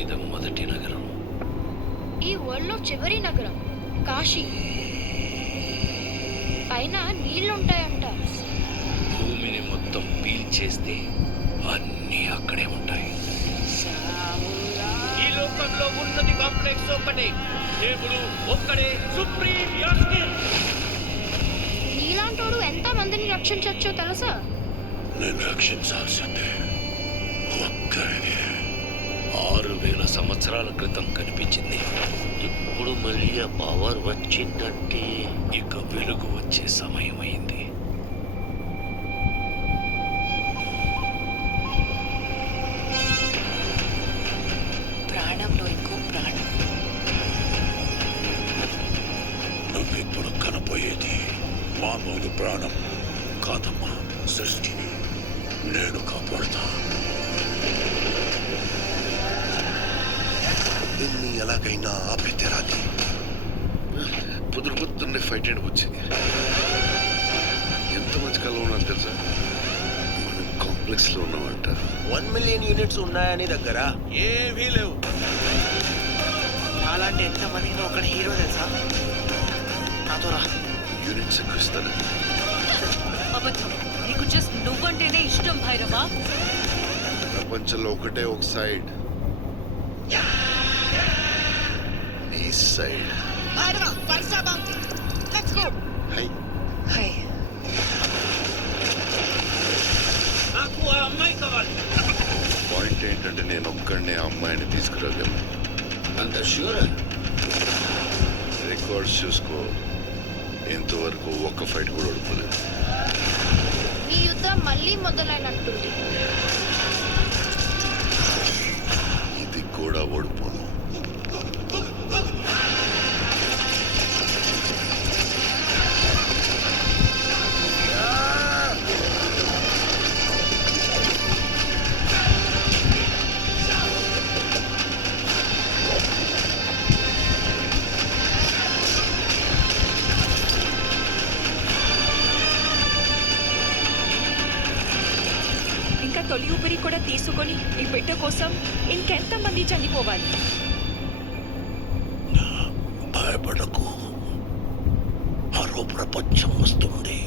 మీద మొదటి నగరం, ఈ వరల్డ్లో చివరి నగరం కాశీ. పైన నీళ్లుంటాయంట. భూమిని మొత్తం పీల్చేస్తే అన్నీ అక్కడే ఉంటాయి. ఈ లోకంలో ఉన్నది కాంప్లెక్స్ ఒక్కటే, దేవుడు ఒక్కడే సుప్రీం యాస్కిన్. నీలాంటోడు ఎంత మందిని రక్షించొచ్చో తెలుసా? నేను రక్షించాల్సిందే ఒక్కరినే. 6000 సంవత్సరాల క్రితం కనిపించింది. ఇప్పుడు మళ్ళీ ఆ పవర్ వచ్చిందంటే ఇక వెలుగు వచ్చే సమయం అయింది. ప్రాణంలో ఇంకో ప్రాణం. నువ్విప్పుడు కనపోయేది మామూలు ప్రాణం కాదమ్మా, సృష్టిని నేను కాపాడుతా. దీన్ని ఎలాగైనా ఆపి తెరాలి. పొద్దున్నే ఫైట్ అండ్ వచ్చింది. ఎంత మంచి కళ ఉన్నాను తెలుసా? మనం కాంప్లెక్స్ లో ఉన్నామంట. 1 మిలియన్ యూనిట్స్ ఉన్నాయని దగ్గర ఏమీ లేవు. అలాంటి ఎంత మందిలో ఒక హీరో తెలుసా? నాతో రా. యూనిట్స్ ఎక్కువ ఇస్తాను. అబద్ధం. నీకు జస్ట్ నువ్వంటేనే ఇష్టం భైరవా. ప్రపంచంలో ఒకటే ఒక సైడ్, నీ సైడ్. High, high. నాకు ఆ అమ్మాయి కావాలి. పాయింట్ ఏంటంటే నేను ఒక్కడినే ఆ అమ్మాయిని తీసుకురాగలను. అంత ష్యూర్? రికార్డ్స్ చూసుకో, ఇంతవరకు ఒక్క ఫైట్ కూడా ఓడిపోలేదు. మీ యుద్ధం మళ్ళీ మొదలైనట్టుంది. ఇది కూడా ఓడిపోను. ఇంకా తొలి ఊపిరి కూడా తీసుకొని నీ బిడ్డ కోసం ఇంకెంత మంది చనిపోవాలి? భయపడకు, మరో ప్రపంచం వస్తుంది.